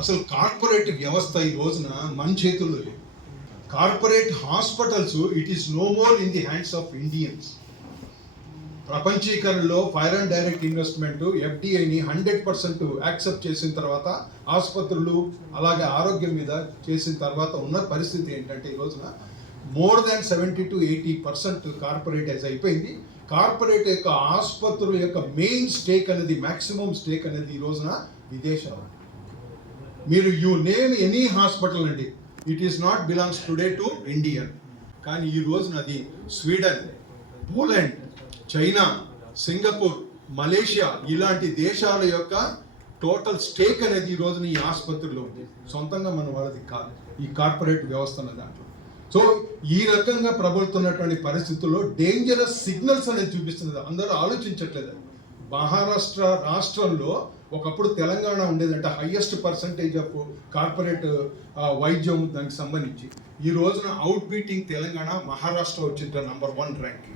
అసలు కార్పొరేట్ వ్యవస్థ ఈ రోజున మన చేతుల్లో లేదు. Corporate hospitals it is no more in the hands of Indians. ప్రపంచీకరణలో ఫైర్ అండ్ డైరెక్ట్ ఇన్వెస్ట్మెంట్ FDIని 100% యాక్సెప్ట్ చేసిన తర్వాత ఆసుపత్రులు అలాగే ఆరోగ్యం మీద చేసిన తర్వాత ఉన్న పరిస్థితి ఏంటంటే ఈ రోజున మోర్ దాన్ 70 to 80% కార్పొరేటైజ్ అయిపోయింది. కార్పొరేట్ యొక్క ఆసుపత్రుల యొక్క మెయిన్ స్టేక్ అనేది మ్యాక్సిమం స్టేక్ అనేది ఈ రోజున విదేశాలు. మీరు యూ నేమ్ ఎనీ హాస్పిటల్ అండి, it is not belongs today to Indian. కానీ ఈ రోజున అది Sweden, Poland, China, Singapore, Malaysia ఇలాంటి దేశాల యొక్క టోటల్ స్టేక్ అనేది ఈ రోజున ఈ ఆసుపత్రిలో ఉంది. సొంతంగా మన వాళ్ళది కాదు ఈ కార్పొరేట్ వ్యవస్థ అనే దాంట్లో. సో ఈ రకంగా ప్రబలుతున్నటువంటి పరిస్థితుల్లో డేంజరస్ సిగ్నల్స్ అనేది చూపిస్తున్నది. అందరూ ఆలోచించట్లేదు. మహారాష్ట్ర రాష్ట్రంలో ఒకప్పుడు తెలంగాణ ఉండేదంటే హైయెస్ట్ పర్సంటేజ్ ఆఫ్ కార్పొరేట్ వైద్యం దానికి సంబంధించి. ఈ రోజున అవుట్ బీటింగ్ తెలంగాణ, మహారాష్ట్ర వచ్చింట నంబర్ 1 ర్యాంక్.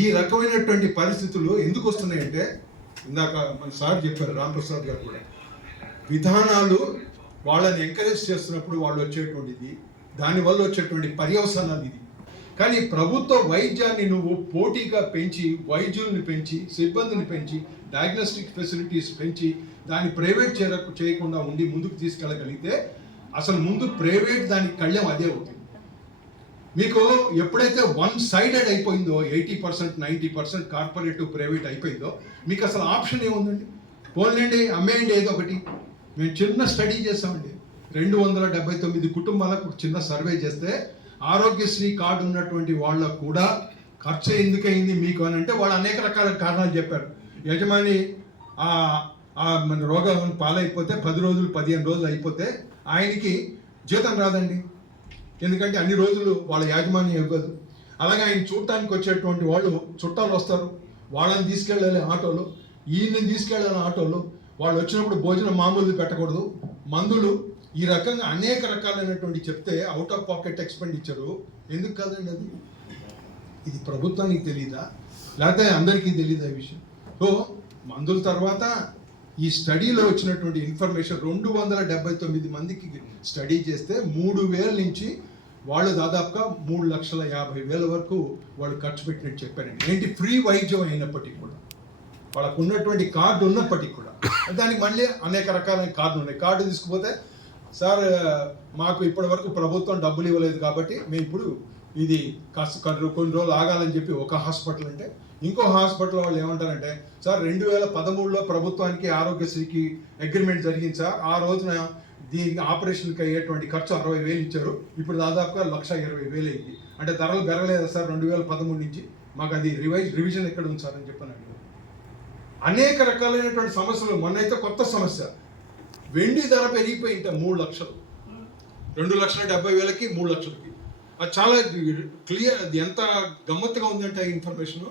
ఈ రకమైనటువంటి పరిస్థితులు ఎందుకు వస్తున్నాయంటే ఇందాక మన సార్ చెప్పారు, రాంప్రసాద్ గారు కూడా, విధానాలు వాళ్ళని ఎంకరేజ్ చేస్తున్నప్పుడు వాళ్ళు వచ్చేటువంటిది, దానివల్ల వచ్చేటువంటి పర్యవసానాలు ఇది. కానీ ప్రభుత్వ వైద్యాన్ని నువ్వు పోటీగా పెంచి, వైద్యుల్ని పెంచి, సిబ్బందిని పెంచి, డయాగ్నోస్టిక్ ఫెసిలిటీస్ పెంచి దాన్ని ప్రైవేట్ చేయకుండా ఉండి ముందుకు తీసుకెళ్ళగలిగితే అసలు ముందు ప్రైవేట్ దానికి కళ్యం అదే అవుతుంది. మీకు ఎప్పుడైతే 1-sided అయిపోయిందో 80% 90% కార్పొరేట్ ప్రైవేట్ అయిపోయిందో మీకు అసలు ఆప్షన్ ఏముందండి? పోన్లేండి అమ్మేయండి ఏదో ఒకటి. మేము చిన్న స్టడీ చేస్తామండి, 279 కుటుంబాలకు చిన్న సర్వే చేస్తే ఆరోగ్యశ్రీ కార్డు ఉన్నటువంటి వాళ్ళకు కూడా ఖర్చు ఎందుకయింది మీకు అని అంటే వాళ్ళు అనేక రకాల కారణాలు చెప్పారు. యజమాని మన రోగం పాలైపోతే 10 రోజులు 15 రోజులు అయిపోతే ఆయనకి జీతం రాదండి, ఎందుకంటే అన్ని రోజులు వాళ్ళ యాజమాన్యం ఇవ్వదు. అలాగే ఆయన చూడటానికి వచ్చేటువంటి వాళ్ళు చుట్టాలు వస్తారు, వాళ్ళని తీసుకెళ్ళాలి ఆటోలో, ఈయన్ని తీసుకెళ్ళాలి ఆటోలో. వాళ్ళు వచ్చినప్పుడు భోజనం మామూలు పెట్టకూడదు, మందులు, ఈ రకంగా అనేక రకాలైనటువంటి చెప్తే అవుట్ ఆఫ్ పాకెట్ ఎక్స్పెండిచరు. ఎందుకు కాదండి అది? ఇది ప్రభుత్వానికి తెలీదా, లేకపోతే అందరికీ తెలీదా ఈ విషయం? సో మందుల తర్వాత ఈ స్టడీలో వచ్చినటువంటి ఇన్ఫర్మేషన్ 279 మందికి స్టడీ చేస్తే 3,000 నుంచి వాళ్ళు దాదాపుగా 3,50,000 వరకు వాళ్ళు ఖర్చు పెట్టినట్టు చెప్పారండి. ఏంటి? ఫ్రీ వైద్యం అయినప్పటికీ కూడా, వాళ్ళకు ఉన్నటువంటి కార్డు ఉన్నప్పటికీ కూడా. దానికి మళ్ళీ అనేక రకాలైన కార్డులు ఉన్నాయి. కార్డు తీసుకుపోతే సార్ మాకు ఇప్పటి వరకు ప్రభుత్వం డబ్బులు ఇవ్వలేదు కాబట్టి మేము ఇప్పుడు ఇది కాస్త కొన్ని రోజులు ఆగాలని చెప్పి ఒక హాస్పిటల్ అంటే, ఇంకో హాస్పిటల్ వాళ్ళు ఏమంటారంటే సార్ 2013లో ప్రభుత్వానికి ఆరోగ్యశ్రీకి అగ్రిమెంట్ జరిగింది సార్, ఆ రోజున దీనికి ఆపరేషన్కి అయ్యేటువంటి ఖర్చు 60,000 ఇచ్చారు, ఇప్పుడు దాదాపుగా 1,20,000 అయింది. అంటే ధరలు పెరగలేదు సార్ 2013 నుంచి, మాకు అది రివిజన్ ఎక్కడ ఉంది సార్ అని చెప్పాను. అనేక రకాలైనటువంటి సమస్యలు. మొన్నైతే కొత్త సమస్య, వెండి ధర పెరిగిపోయింట 3 లక్షలు, 2,70,000కి 3 లక్షలకి. అది చాలా క్లియర్, అది ఎంత గమ్మత్తుగా ఉందంటే ఆ ఇన్ఫర్మేషన్.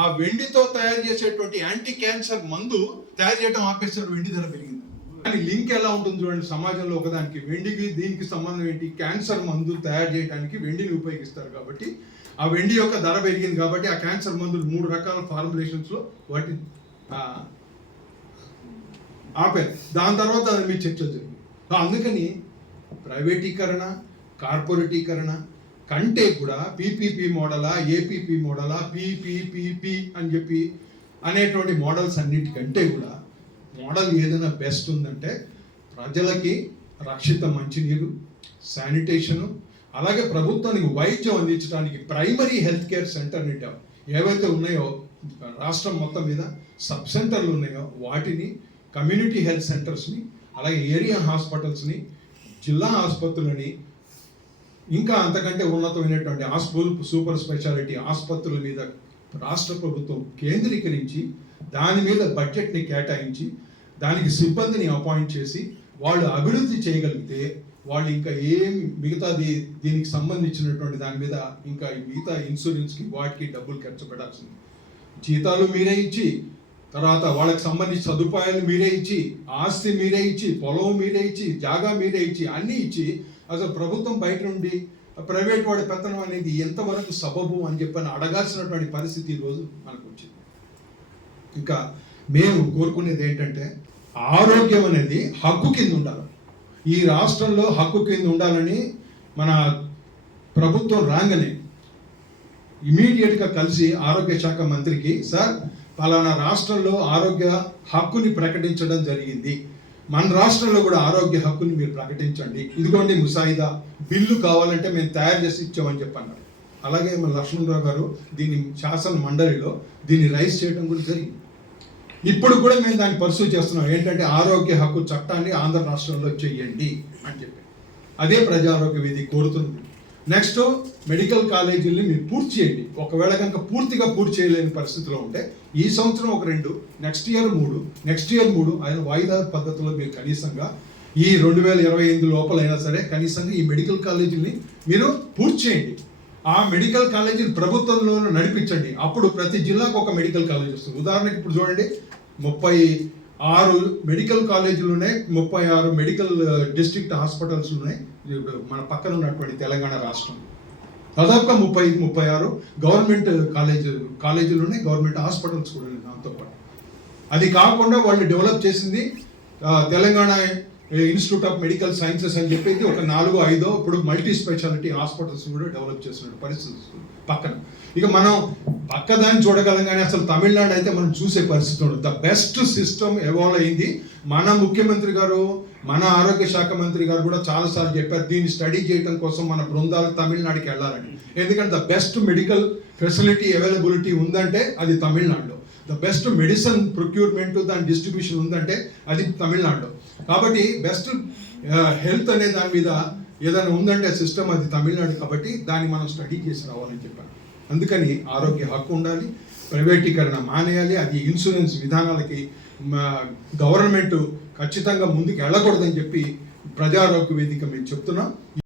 ఆ వెండితో తయారు చేసేటువంటి యాంటీ క్యాన్సర్ మందు తయారు చేయడం ఆపేశారు, వెండి ధర పెరిగింది. కానీ లింక్ ఎలా ఉంటుంది చూడండి సమాజంలో, ఒకదానికి వెండికి దీనికి సంబంధం ఏంటి? క్యాన్సర్ మందు తయారు చేయడానికి వెండిని ఉపయోగిస్తారు కాబట్టి ఆ వెండి యొక్క ధర పెరిగింది కాబట్టి ఆ క్యాన్సర్ మందులు 3 రకాల ఫార్ములేషన్స్లో వాటి ఆపారు. దాని తర్వాత మీ చర్చలు జరిగింది. అందుకని ప్రైవేటీకరణ, కార్పొరేటీకరణ కంటే కూడా PPP మోడలా, APP మోడలా, PPPP అని చెప్పి అనేటువంటి మోడల్స్ అన్నిటికంటే కూడా మోడల్ ఏదైనా బెస్ట్ ఉందంటే ప్రజలకి రక్షిత మంచినీరు, శానిటేషను, అలాగే ప్రభుత్వానికి వైద్యం అందించడానికి ప్రైమరీ హెల్త్ కేర్ సెంటర్ని ఏవైతే ఉన్నాయో రాష్ట్రం మొత్తం మీద సబ్ సెంటర్లు ఉన్నాయో వాటిని, కమ్యూనిటీ హెల్త్ సెంటర్స్ని, అలాగే ఏరియా హాస్పిటల్స్ని, జిల్లా ఆసుపత్రులని, ఇంకా అంతకంటే ఉన్నతమైనటువంటి సూపర్ స్పెషాలిటీ ఆసుపత్రుల మీద రాష్ట్ర ప్రభుత్వం కేంద్రీకరించి దాని మీద బడ్జెట్ని కేటాయించి దానికి సిబ్బందిని అపాయింట్ చేసి వాళ్ళు అభివృద్ధి చేయగలిగితే వాళ్ళు ఇంకా ఏమి మిగతాది దీనికి సంబంధించినటువంటి దాని మీద ఇంకా మిగతా ఇన్సూరెన్స్కి వాటికి డబ్బులు ఖర్చు పెట్టాల్సింది. జీతాలు మీరే ఇచ్చి, తర్వాత వాళ్ళకి సంబంధించిన సదుపాయాలు మీరే ఇచ్చి, ఆస్తి మీరే ఇచ్చి, పొలం మీరే ఇచ్చి, జాగా మీరే ఇచ్చి, అన్నీ ఇచ్చి అసలు ప్రభుత్వం బయట నుండి ప్రైవేట్ వాడి పెత్తనం అనేది ఎంతవరకు సబబు అని చెప్పని అడగాల్సినటువంటి పరిస్థితి ఈరోజు మనకు వచ్చింది. ఇంకా మేము కోరుకునేది ఏంటంటే ఆరోగ్యం అనేది హక్కు కింద ఉండాలి. ఈ రాష్ట్రంలో హక్కు కింద ఉండాలని మన ప్రభుత్వం రాగానే ఇమీడియట్గా కలిసి ఆరోగ్య శాఖ మంత్రికి, సార్ పలానా రాష్ట్రంలో ఆరోగ్య హక్కుని ప్రకటించడం జరిగింది, మన రాష్ట్రంలో కూడా ఆరోగ్య హక్కుని మీరు ప్రకటించండి, ఇదిగోండి ముసాయిదా బిల్లు కావాలంటే మేము తయారు చేసి ఇచ్చామని చెప్పన్నారు. అలాగే మన లక్ష్మణరావు గారు దీన్ని శాసన మండలిలో దీన్ని రైజ్ చేయడం కూడా జరిగింది. ఇప్పుడు కూడా మేము దాన్ని పర్సూ చేస్తున్నాం, ఏంటంటే ఆరోగ్య హక్కు చట్టాన్ని ఆంధ్ర రాష్ట్రంలో చెయ్యండి అని చెప్పి. అదే ప్రజారోగ్య వేదిక కోరుతుంది. నెక్స్ట్, మెడికల్ కాలేజీల్ని మీరు పూర్తి చేయండి. ఒకవేళ కనుక పూర్తిగా పూర్తి చేయలేని పరిస్థితిలో ఉంటే ఈ సంవత్సరం ఒక 2, నెక్స్ట్ ఇయర్ 3 ఆయన వాయిదా పద్ధతిలో మీరు కనీసంగా ఈ 2028 లోపలైనా సరే కనీసంగా ఈ మెడికల్ కాలేజీని మీరు పూర్తి చేయండి. ఆ మెడికల్ కాలేజీని ప్రభుత్వంలోనూ నడిపించండి. అప్పుడు ప్రతి జిల్లాకు ఒక మెడికల్ కాలేజ్ వస్తుంది. ఉదాహరణకి ఇప్పుడు చూడండి, 36 మెడికల్ కాలేజీలు ఉన్నాయి, 36 మెడికల్ డిస్ట్రిక్ట్ హాస్పిటల్స్ ఉన్నాయి మన పక్కన ఉన్నటువంటి తెలంగాణ రాష్ట్రం. దాదాపుగా 36 గవర్నమెంట్ కాలేజీలు ఉన్నాయి, గవర్నమెంట్ హాస్పిటల్స్ కూడా ఉన్నాయి దాంతో పాటు. అది కాకుండా వాళ్ళు డెవలప్ చేసింది Telangana institute of medical sciences అని చెప్పేది ఒక 4-5 ఇప్పుడు మల్టీ స్పెషాలిటీ హాస్పిటల్స్ కూడా డెవలప్ చేస్తున్న పరిస్థితి పక్కన. ఇక మనం పక్కదాన్ని చూడగలం కానీ అసలు తమిళనాడు అయితే మనం చూసే పరిస్థితి ఉండదు. ద బెస్ట్ సిస్టమ్ ఎవాల్వ్ అయింది. మన ముఖ్యమంత్రి గారు, మన ఆరోగ్య శాఖ మంత్రి గారు కూడా చాలాసార్లు చెప్పారు దీన్ని స్టడీ చేయడం కోసం మన బృందాలు తమిళనాడుకి వెళ్ళాలని. ఎందుకంటే the best medical facility availability ఉందంటే అది తమిళనాడులో. ద బెస్ట్ మెడిసిన్ ప్రొక్యూర్మెంట్ దాని డిస్ట్రిబ్యూషన్ ఉందంటే అది తమిళనాడులో. కాబట్టి బెస్ట్ హెల్త్ అనే దాని మీద ఏదైనా ఉందంటే సిస్టమ్ అది తమిళనాడు. కాబట్టి దాన్ని మనం స్టడీ చేసి రావాలని చెప్పాను. అందుకని ఆరోగ్య హక్కు ఉండాలి, ప్రైవేటీకరణ మానేయాలి, అది ఇన్సూరెన్స్ విధానాలకి గవర్నమెంట్ ఖచ్చితంగా ముందుకు వెళ్ళకూడదని చెప్పి ప్రజారోగ్య వేదిక మేము చెప్తున్నాం.